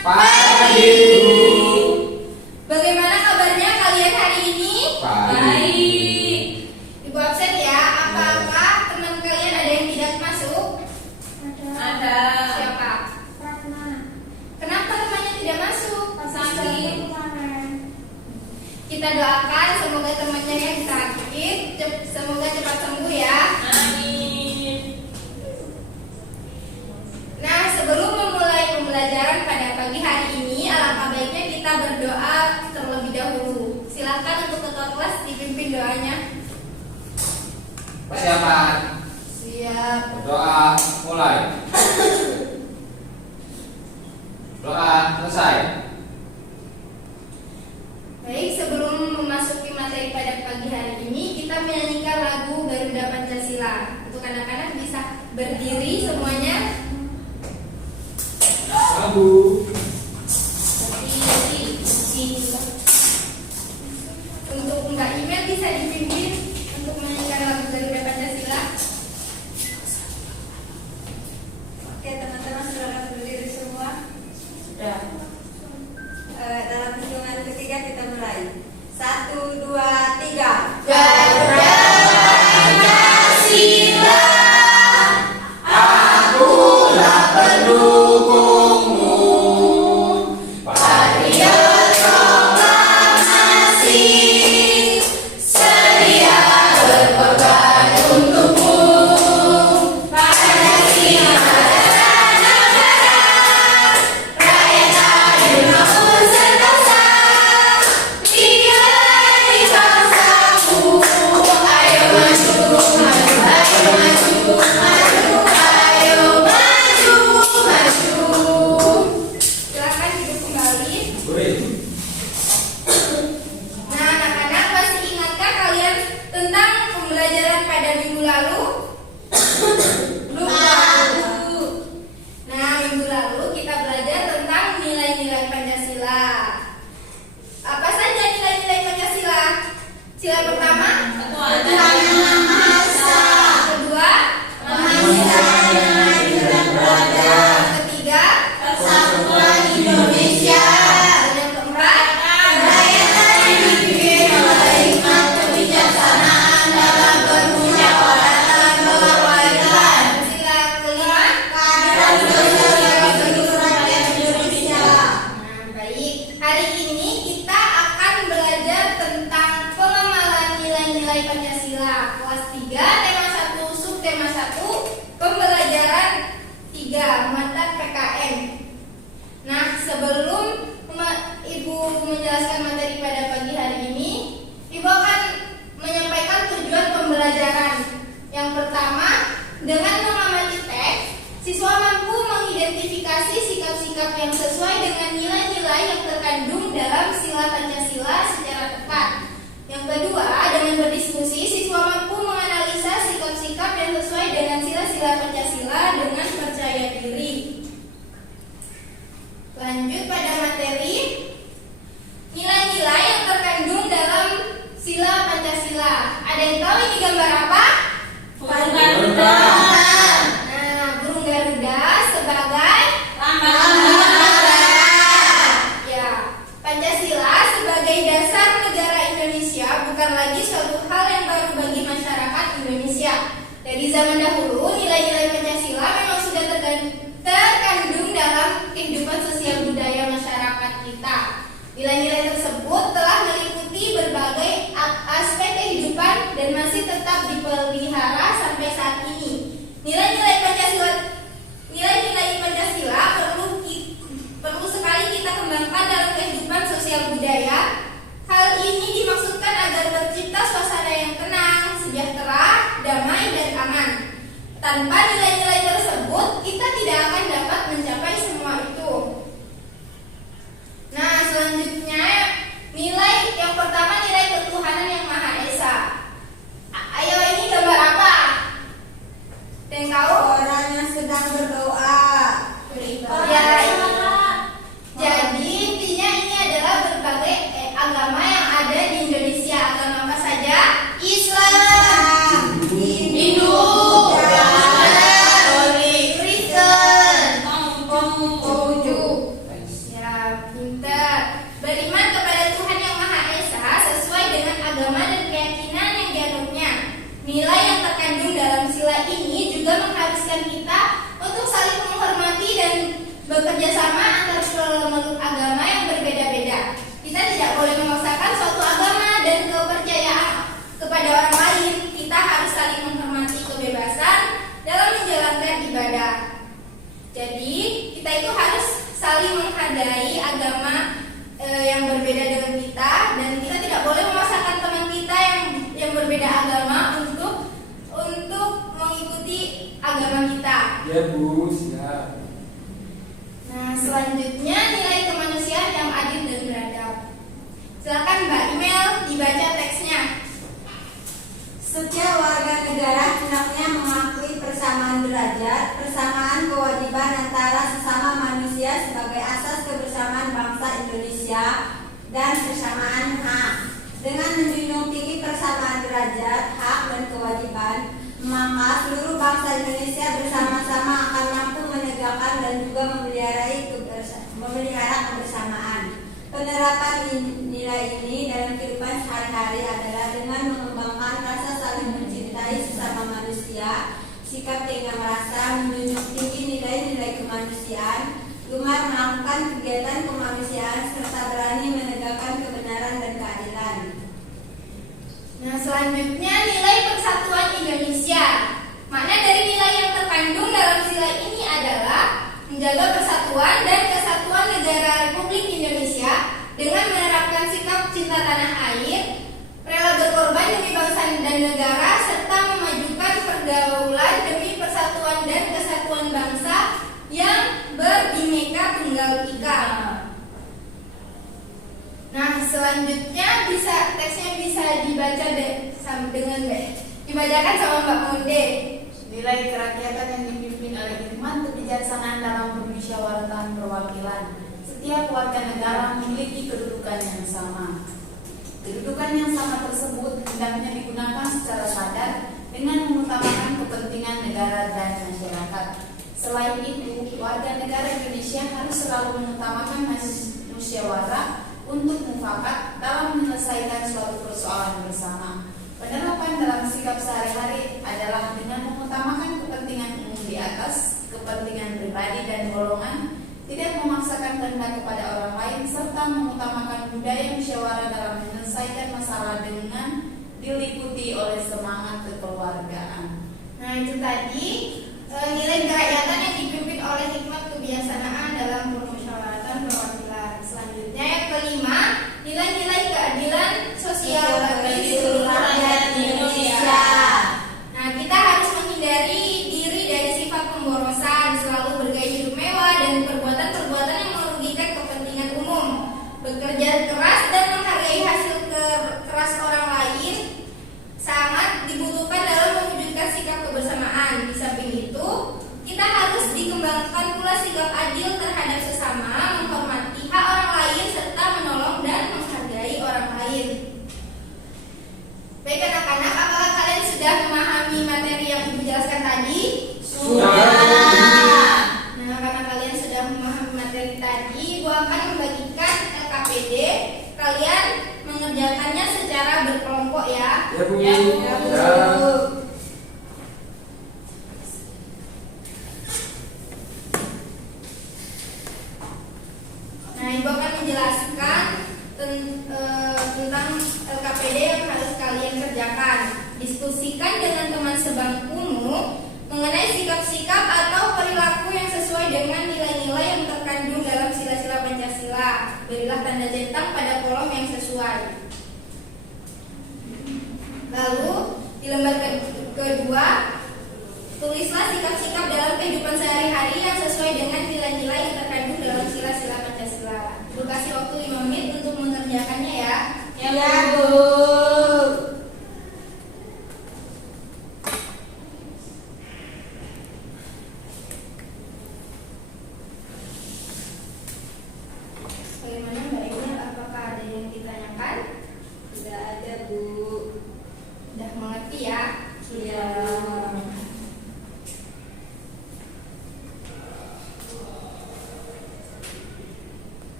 Pagi. Bagaimana kabarnya kalian hari ini? Baik. Ibu absen ya. Apakah teman kalian ada yang tidak masuk? Ada. Siapa? Ratna. Kenapa temannya tidak masuk? Sakit. Kita doakan semoga temannya yang sakit semoga cepat sembuh ya. Amin. Nah, sebelum memulai pembelajaran pada pagi hari ini, alangkah baiknya kita berdoa terlebih dahulu. Silakan untuk ketua kelas dipimpin doanya. Persiapan. Siap. Doa mulai. Doa selesai. Baik, sebelum memasuki materi pada pagi hari ini, kita menyanyikan lagu Garuda Pancasila. Untuk anak-anak bisa berdiri semuanya. Lagu. Berdiri. Untuk Mbak Imen bisa dipimpin untuk menyanyikan lagu Garuda Pancasila. Oke, teman-teman silakan berdiri semua. Sudah. Dalam hitungan ketiga kita mulai. 1, 2, 3. Garuda Pancasila, Akulah pendukungmu. Patriot proklamasi, sedia berkorban untukmu. Pancasila adalah negara, rakyat adil maupun sentosa, ideologi bangsaku. Ayo maju, maju, ayo maju, maju, ayo maju, maju. Silakan duduk kembali. Beri. Nah, anak-anak masih ingatkah kalian tentang pembelajaran pada minggu lalu? Lupa. Nah, minggu lalu kita belajar tentang nilai-nilai Pancasila. Apa saja nilai-nilai Pancasila? Sila pertama, Ketuhanan yang Maha Esa. kedua, Kemanusiaan yang adil dan beradab. ketiga, Persatuan Indonesia. dan yang keempat, Kerakyatan yang dipimpin oleh hikmat kebijaksanaan dalam bermusyawaratan berkeadilan. sila kelima. Keadilan sosial bagi seluruh rakyat Indonesia. Nah, baik. Hari ini kita akan belajar tentang pengamalan nilai-nilai Pancasila kelas 3 tema 1 subtema 1 pembelajaran 3 muatan PKN. Nah, sebelum Ibu menjelaskan materi pada pagi hari ini, Ibu akan menyampaikan tujuan pembelajaran. Yang pertama, dengan mengamati teks, siswa mampu mengidentifikasi sikap-sikap yang sesuai dengan nilai-nilai yang terkandung dalam sila Pancasila secara tepat. Yang kedua, dengan berdiskusi, siswa mampu menganalisa sikap-sikap yang sesuai dengan sila-sila Pancasila dengan percaya diri. Lanjut pada materi, nilai-nilai yang terkandung dalam sila Pancasila. Ada yang tahu ini gambar apa? Burung Garuda. Nah, burung Garuda sebagai Lambang negara. ya, Pancasila sebagai dasar negara Indonesia bukan lagi suatu hal yang baru bagi masyarakat Indonesia. Dari zaman dahulu, nilai-nilai Pancasila memang sudah terkandung dalam kehidupan sosial budaya masyarakat kita. Nilai-nilai tersebut telah meliputi berbagai aspek kehidupan dan masih tetap dipelihara sampai saat ini. Nilai-nilai Pancasila perlu sekali kita kembangkan dalam kehidupan sosial budaya. Hal ini dimaksudkan agar tercipta suasana yang tenang, sejahtera, damai, dan aman. Tanpa nilai-nilai tersebut, kita tidak akan dapat mencapai semua itu. Nah, selanjutnya nilai yang pertama, nilai ketuhanan yang Maha Esa. Ayo, ini gambar apa? Ada yang tahu? Orang yang sedang berdoa. Ya, jadi intinya ini adalah berbagai agama yang ada di Indonesia. Agama apa saja? Islam, Hindu, Buddha, bekerja sama antar pemeluk agama yang berbeda-beda. Kita tidak boleh memaksakan suatu agama dan kepercayaan kepada orang lain. Kita harus saling menghormati kebebasan dalam menjalankan ibadah. Jadi kita itu harus saling menghargai agama yang berbeda dengan kita, dan kita tidak boleh memaksakan teman kita yang berbeda agama untuk mengikuti agama kita. Ya Bu, siap. Nah, selanjutnya nilai kemanusiaan yang adil dan beradab. Silakan Mbak Email dibaca teksnya. Setiap warga negara hendaknya mengakui persamaan derajat, persamaan kewajiban antara sesama manusia sebagai asas kebersamaan bangsa Indonesia, dan persamaan hak. Dengan menjunjung tinggi persamaan derajat, hak, dan kewajiban, maka seluruh bangsa Indonesia bersama-sama akan mampu menegakkan dan juga memelihara kebersamaan. Penerapan nilai ini dalam kehidupan sehari-hari adalah dengan mengembangkan rasa saling mencintai sesama manusia, sikap tenggang rasa, menjunjung tinggi nilai-nilai kemanusiaan, gemar melakukan kegiatan kemanusiaan, serta berani menegakkan kebenaran dan keadilan. Nah, selanjutnya nilai persatuan Indonesia. Makna dari nilai yang terkandung dalam sila ini adalah menjaga persatuan dan kesatuan negara Republik Indonesia dengan menerapkan sikap cinta tanah air, rela berkorban demi bangsa dan negara, serta memajukan pergaulan demi persatuan dan kesatuan bangsa yang berbineka tunggal ika. Nah, selanjutnya teksnya bisa dibaca dibacakan sama Mbak Monde. Nilai kerakyatan yang dipimpin oleh hikmat kebijaksanaan dalam permusyawaratan perwakilan. Setiap warga negara memiliki kedudukan yang sama. Kedudukan yang sama tersebut hendaknya digunakan secara sadar dengan mengutamakan kepentingan negara dan masyarakat. Selain itu, warga negara Indonesia harus selalu mengutamakan musyawarah untuk mufakat dalam menyelesaikan suatu persoalan bersama. Penerapan dalam sikap sehari-hari adalah dengan mengutamakan kepentingan umum di atas kepentingan pribadi dan golongan, tidak memaksakan kehendak kepada orang lain, serta mengutamakan budaya musyawarah dalam menyelesaikan masalah dengan diliputi oleh semangat kekeluargaan. Nah, itu tadi nilai kerakyatan yang dipimpin oleh hikmat kebijaksanaan dalam permusyawaratan perwakilan. Selanjutnya yang kelima, nilai-nilai keadilan sosial bagi seluruh rakyat Indonesia. Nah, kita harus menghindari diri dari sifat pemborosan, selalu bergaya hidup mewah, dan perbuatan-perbuatan yang merugikan kepentingan umum. Bekerja keras dan menghargai hasil keras orang lain sangat dibutuhkan dalam mewujudkan sikap kebersamaan. Di samping itu, kita harus dikembangkan pula sikap adil terhadap sesama, menghormati hak orang lain, serta menolong dan menghargai orang lain. Baik anak-anak, apakah kalian sudah memahami materi yang Ibu jelaskan tadi? Sudah. Nah, karena kalian sudah memahami materi tadi, Ibu akan membagikan LKPD. Kalian mengerjakannya secara berkelompok ya. Ya Bu. Ya, Bu. Ya. Nah, Ibu akan menjelaskan tentang LKPD yang harus kalian kerjakan. Diskusikan dengan teman sebangkumu mengenai sikap-sikap atau perilaku yang sesuai dengan nilai-nilai yang terkandung dalam sila-sila Pancasila. Berilah tanda centang pada kolom yang sesuai. Lalu, di lembar kedua, tulislah sikap-sikap dalam kehidupan sehari-hari yang sesuai dengan nilai-nilai yang terkandung dalam sila-sila Pancasila. Ibu kasih waktu 5 menit untuk mengerjakannya ya. Ya, Bu. Bagaimana Mbak Ina? Apakah ada yang ditanyakan? Tidak ada, Bu. Udah mengerti ya? Iya.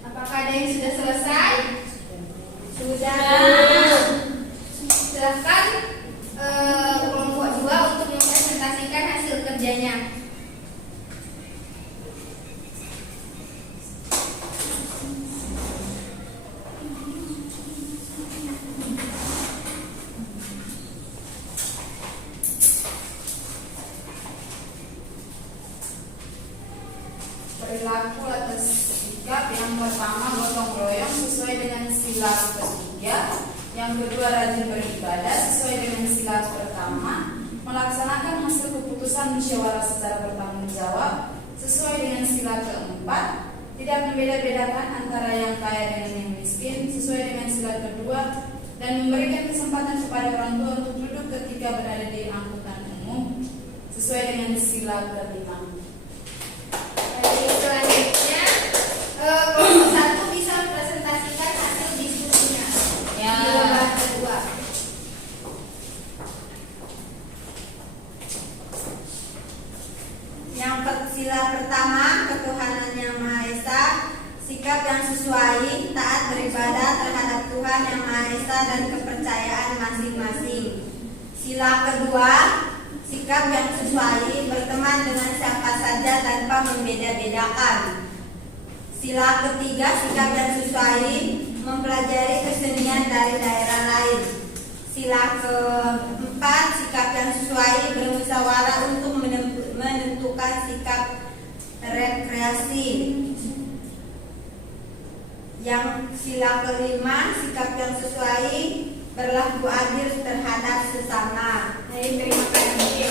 Apakah ada yang sudah selesai? Sudah. Silakan kelompok 2 untuk mempresentasikan hasil kerjanya. pertama gotong royong sesuai dengan sila ketiga, yang kedua rajin beribadah sesuai dengan sila pertama, melaksanakan hasil keputusan musyawarah secara bertanggung jawab sesuai dengan sila keempat, tidak membeda-bedakan antara yang kaya dengan yang miskin sesuai dengan sila kedua, dan memberikan kesempatan kepada orang tua untuk duduk ketika berada di angkutan umum sesuai dengan sila kelima. Selanjutnya, kelompok 1 bisa mempresentasikan hasil diskusinya Ya. di lembar kedua. Sila pertama, ketuhanan yang Maha Esa, sikap yang sesuai, taat beribadah terhadap Tuhan yang Maha Esa dan kepercayaan masing-masing. Sila kedua, sikap yang sesuai, berteman dengan siapa saja tanpa membeda-bedakan. Sila ketiga, sikap yang sesuai, mempelajari kesenian dari daerah lain. Sila keempat, sikap yang sesuai, bermusyawarah untuk menentukan sikap rekreasi. Yang sila kelima, sikap yang sesuai, berlaku adil terhadap sesama. Baik, terima kasih.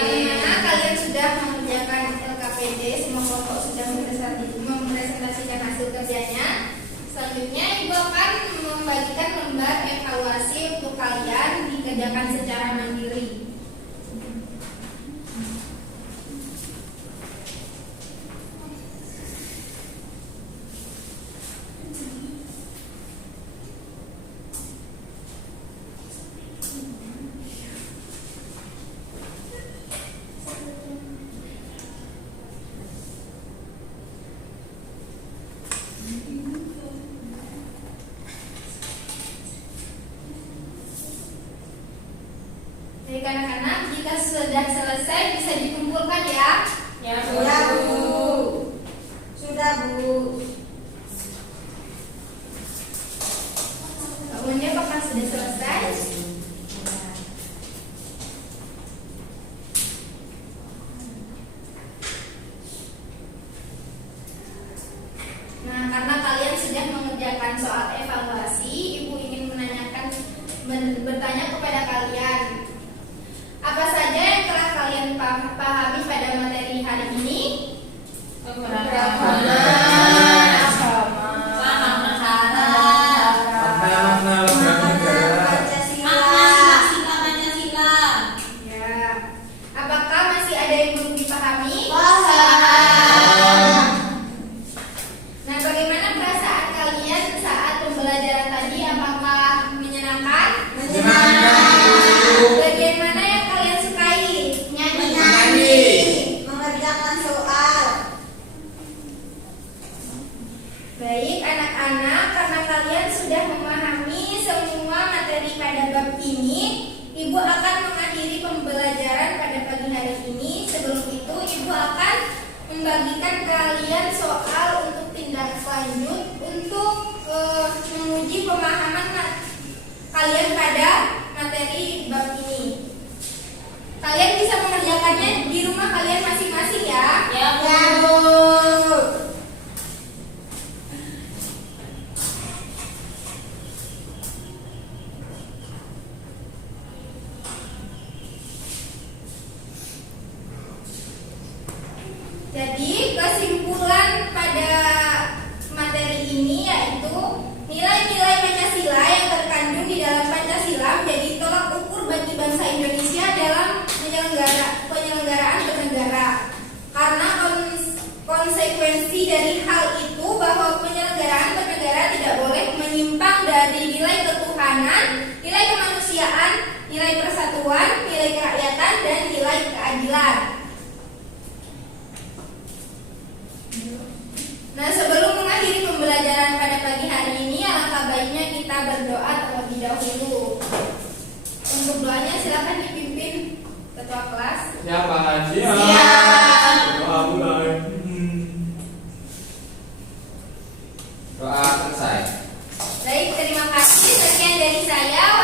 Karena kalian sudah mengerjakan LKPD, semua kelompok sudah mempresentasikan hasil kerjanya. Selanjutnya Ibu akan membagikan lembar evaluasi untuk kalian dikerjakan secara mandiri. Baik anak-anak, jika sudah selesai bisa dikumpulkan ya. Ya, Ya, Bu. Sudah, Bu. Bangunnya apakah sudah selesai? Nah, karena kalian sudah mengerjakan soal evaluasi, Ibu ingin bertanya kepada kalian, apa saja yang telah kalian pahami pada materi hari ini? Makna lembaga negara. Pancasila. Ya. Apakah masih ada yang belum dipahami? Nah, bagaimana perasaan kalian saat pembelajaran tadi? Apakah menyenangkan? Bagaimana yang kalian sukai? Menyanyi. Mengerjakan soal. Baik anak-anak, karena kalian sudah memahami semua materi pada bab ini, Ibu akan mengakhiri pembelajaran pada pagi hari ini. Sebelum itu, Ibu akan membagikan kalian soal untuk tindak lanjut untuk menguji pemahaman kalian pada materi bab ini. Kalian bisa mengerjakannya di rumah kalian masing-masing ya. Ya, Bu. Ya, Bu. Jadi kesimpulan pada materi ini yaitu nilai-nilai Pancasila yang terkandung di dalam Pancasila menjadi tolak ukur bagi bangsa Indonesia dalam penyelenggaraan bernegara. Karena konsekuensi dari hal itu bahwa penyelenggaraan bernegara tidak boleh menyimpang dari nilai ketuhanan, nilai kemanusiaan, nilai persatuan, nilai kerakyatan, dan nilai keadilan. Nah, sebelum mengakhiri pembelajaran pada pagi hari ini, alangkah baiknya kita berdoa terlebih dahulu. Untuk doanya silakan dipimpin ketua kelas. Siapa Haji? Siap. Doa mulai. Doa selesai. Baik, terima kasih. Sekian dari saya.